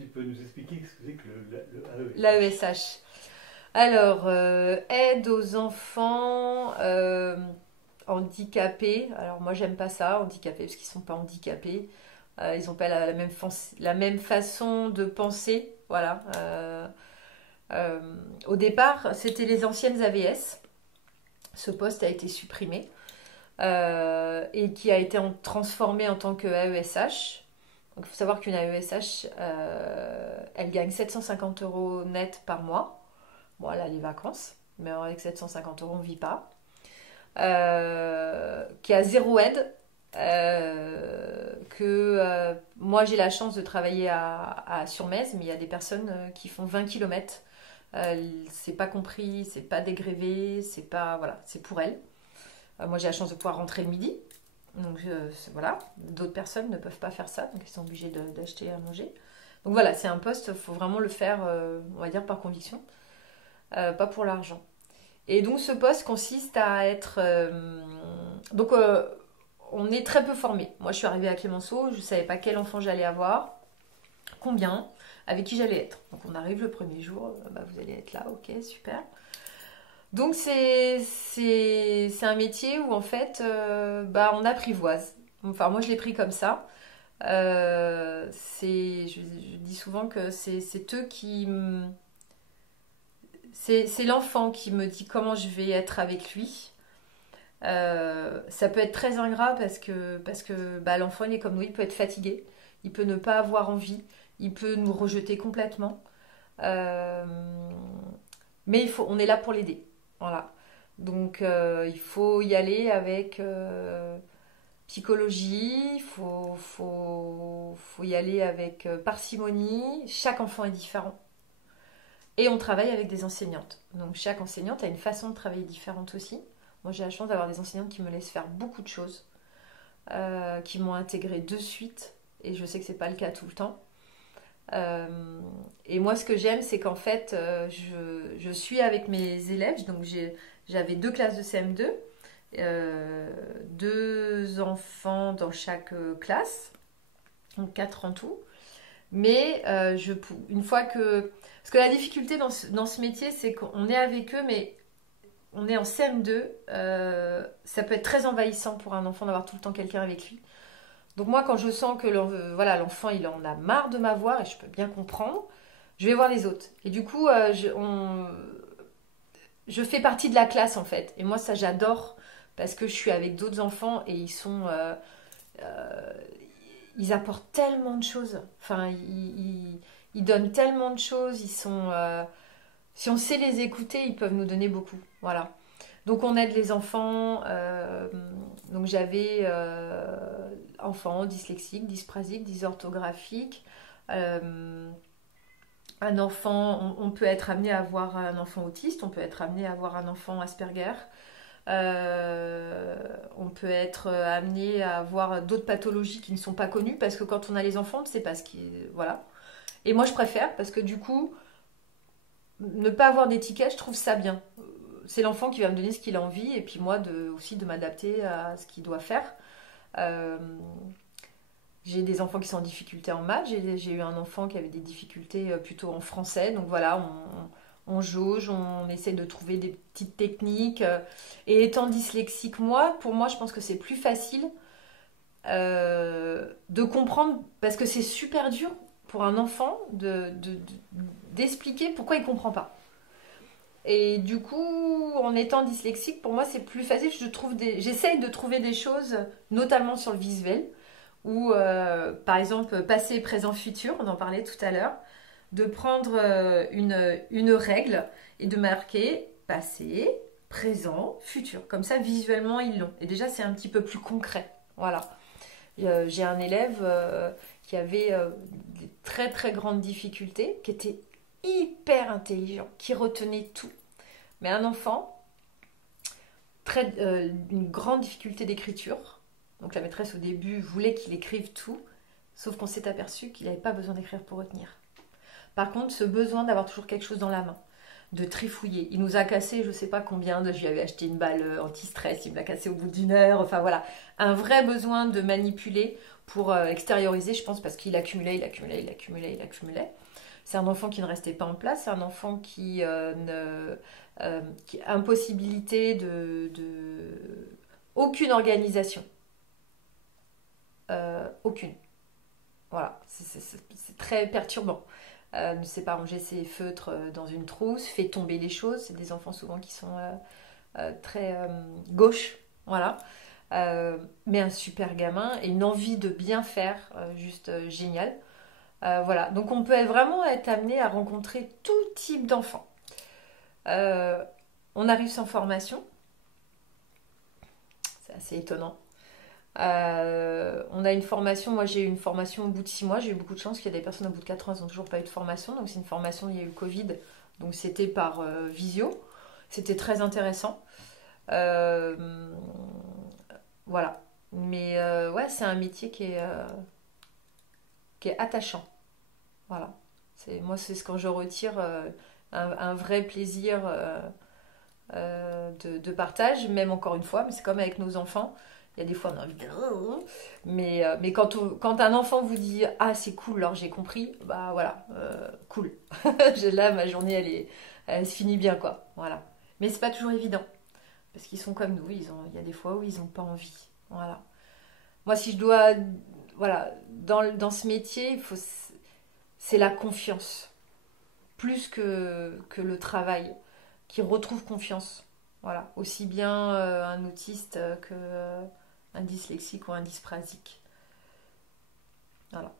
tu peux nous expliquer ce que c'est que le AESH? L'AESH. Alors, aide aux enfants handicapés. Alors moi j'aime pas ça, handicapés, parce qu'ils sont pas handicapés. Ils n'ont pas la même façon de penser. Voilà. Euh, Au départ, c'était les anciennes AVS. Ce poste a été supprimé et qui a été transformé en tant que AESH. Donc, il faut savoir qu'une AESH, elle gagne 750 euros net par mois. Bon, elle a les vacances, mais avec 750 euros, on ne vit pas. Qui a zéro aide. Moi, j'ai la chance de travailler à Surmez, mais il y a des personnes qui font 20 km. C'est pas compris, c'est pas dégrévé, c'est pas. Voilà, c'est pour elles. Moi, j'ai la chance de pouvoir rentrer le midi. Donc voilà, d'autres personnes ne peuvent pas faire ça, donc ils sont obligés d'acheter à manger. Donc voilà, c'est un poste, il faut vraiment le faire, on va dire, par conviction, pas pour l'argent. Et donc ce poste consiste à être... donc on est très peu formé. Moi je suis arrivée à Clémenceau, je ne savais pas quel enfant j'allais avoir, combien, avec qui j'allais être. Donc on arrive le premier jour, bah, vous allez être là, ok, super. Donc c'est un métier où en fait bah, on apprivoise. Enfin moi je l'ai pris comme ça. Je dis souvent que c'est eux qui... C'est l'enfant qui me dit comment je vais être avec lui. Ça peut être très ingrat parce que bah, l'enfant il est comme nous, il peut être fatigué, il peut ne pas avoir envie, il peut nous rejeter complètement. Euh, mais on est là pour l'aider. Voilà. Donc il faut y aller avec psychologie, faut y aller avec parcimonie. Chaque enfant est différent. Et on travaille avec des enseignantes. Donc chaque enseignante a une façon de travailler différente aussi. Moi j'ai la chance d'avoir des enseignantes qui me laissent faire beaucoup de choses, qui m'ont intégrée de suite. Et je sais que c'est pas le cas tout le temps. Et moi ce que j'aime c'est qu'en fait je suis avec mes élèves. Donc j'avais 2 classes de CM2, 2 enfants dans chaque classe, donc 4 en tout. Mais une fois que... Parce que la difficulté dans ce métier, c'est qu'on est avec eux, mais on est en CM2. Ça peut être très envahissant pour un enfant d'avoir tout le temps quelqu'un avec lui. Donc moi, quand je sens que voilà, l'enfant, il en a marre de m'avoir, et je peux bien comprendre, je vais voir les autres. Et du coup, je fais partie de la classe, en fait. Et moi, ça, j'adore, parce que je suis avec d'autres enfants, et euh, ils apportent tellement de choses. Enfin, ils donnent tellement de choses. Si on sait les écouter, ils peuvent nous donner beaucoup. Voilà. Donc on aide les enfants. Donc j'avais enfants dyslexiques, dysprasiques, dysorthographiques. Euh, un enfant, on peut être amené à avoir un enfant autiste, on peut être amené à avoir un enfant Asperger. On peut être amené à avoir d'autres pathologies qui ne sont pas connues parce que quand on a les enfants, on ne sait pas ce qui est... Voilà. Et moi, je préfère parce que du coup, ne pas avoir d'étiquette, je trouve ça bien. C'est l'enfant qui va me donner ce qu'il a envie et puis moi aussi de m'adapter à ce qu'il doit faire. Euh, j'ai des enfants qui sont en difficulté en maths, j'ai eu un enfant qui avait des difficultés plutôt en français, donc voilà, on jauge, on essaie de trouver des petites techniques. Et étant dyslexique, pour moi, je pense que c'est plus facile de comprendre, parce que c'est super dur pour un enfant d'expliquer pourquoi il ne comprend pas. Et du coup, en étant dyslexique, pour moi, c'est plus facile. J'essaye de trouver des choses, notamment sur le visuel, ou par exemple, passé, présent, futur, on en parlait tout à l'heure, de prendre une règle et de marquer passé, présent, futur. Comme ça, visuellement, ils l'ont. Et déjà, c'est un petit peu plus concret. Voilà. J'ai un élève qui avait des très très grandes difficultés, qui était hyper intelligent, qui retenait tout. Mais un enfant, une grande difficulté d'écriture. Donc la maîtresse au début voulait qu'il écrive tout, sauf qu'on s'est aperçu qu'il n'avait pas besoin d'écrire pour retenir. Par contre, ce besoin d'avoir toujours quelque chose dans la main. de trifouiller. Il nous a cassé, je ne sais pas combien, je lui avais acheté une balle anti-stress, il me l'a cassé au bout d'une heure, enfin voilà. Un vrai besoin de manipuler pour extérioriser, je pense, parce qu'il accumulait, il accumulait, il accumulait, il accumulait. C'est un enfant qui ne restait pas en place, c'est un enfant qui a impossibilité aucune organisation. Aucune. Voilà, c'est très perturbant. Ne sait pas ranger ses feutres dans une trousse, fait tomber les choses. C'est des enfants souvent qui sont très gauches, voilà. Mais un super gamin et une envie de bien faire, juste génial. Voilà, donc on peut vraiment être amené à rencontrer tout type d'enfants. On arrive sans formation, c'est assez étonnant. On a une formation, moi j'ai eu une formation au bout de 6 mois, j'ai eu beaucoup de chance qu'il y a des personnes au bout de 4 ans, elles n'ont toujours pas eu de formation, donc c'est une formation, il y a eu le Covid, donc c'était par visio, c'était très intéressant. Voilà, mais ouais, c'est un métier qui est attachant, voilà. Moi c'est ce que je retire, un vrai plaisir de partage, même encore une fois, mais c'est comme avec nos enfants. Il y a des fois on a envie de... Mais quand un enfant vous dit ah c'est cool, alors j'ai compris, bah voilà, cool. Là ma journée elle se finit bien quoi. Voilà. Mais c'est pas toujours évident. Parce qu'ils sont comme nous, il y a des fois où ils n'ont pas envie. Voilà. Moi si je dois. Voilà, dans ce métier, c'est la confiance. Plus que le travail. Qui retrouve confiance. Voilà. Aussi bien un autiste que un dyslexique ou un dysprasique. Voilà.